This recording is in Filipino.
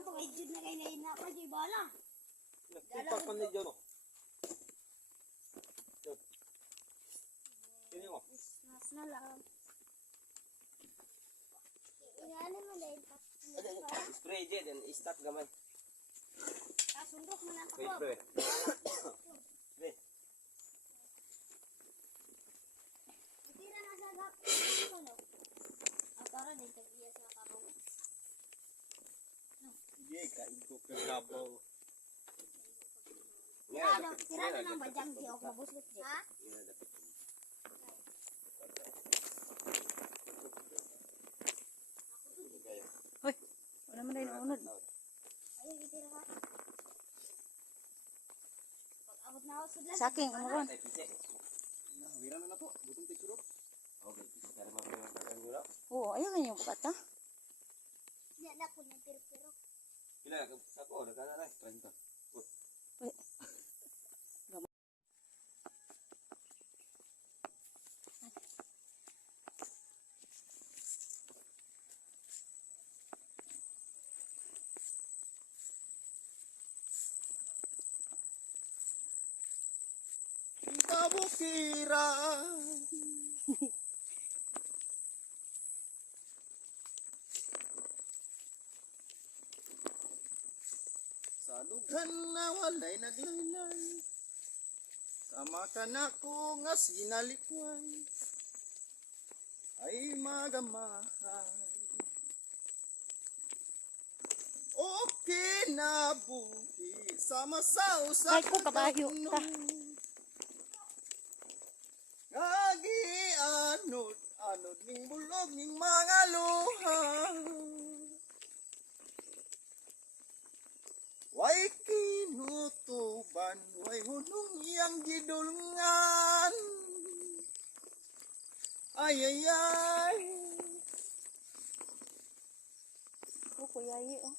Ako may jud na kay na pa jud bala. Nagtipak man ni Jono. Kini mo. Mas na lang. Ingani mo dahil pa. Spray jet and istat gamay. Kasundok mo na ako. Spray. Spray. Tira na sa gap. Ano? Atara din tagiya sa kabaw. Sige, kain ko kagabaw. Tira na ng badyang di ako mabuslit. Ha? Hoy, wala man dahil unod. Ayun, itira ka. Pag-abot na ako sudlan. Saking, ano ron? Wira na to. Butong tigsurot. Okay, para mapapagyan ko lang. Oo, ayaw nga yung bata. Yan na ko ng pero-pero. Kila, sako, nagkana na. 30. Uy. Kabukira. Sa dughan na walay naglaylay, sama ka na ko nga sinalikway, ay magamahay. Okay na buhi, sama sa usa Ay, kung kabayo ka. Ngagi anod ning bulog ning mga luha. Way kinutuban, way hunong iyang gidulngan. Ay ay ay. Oh, kuyayi, oh.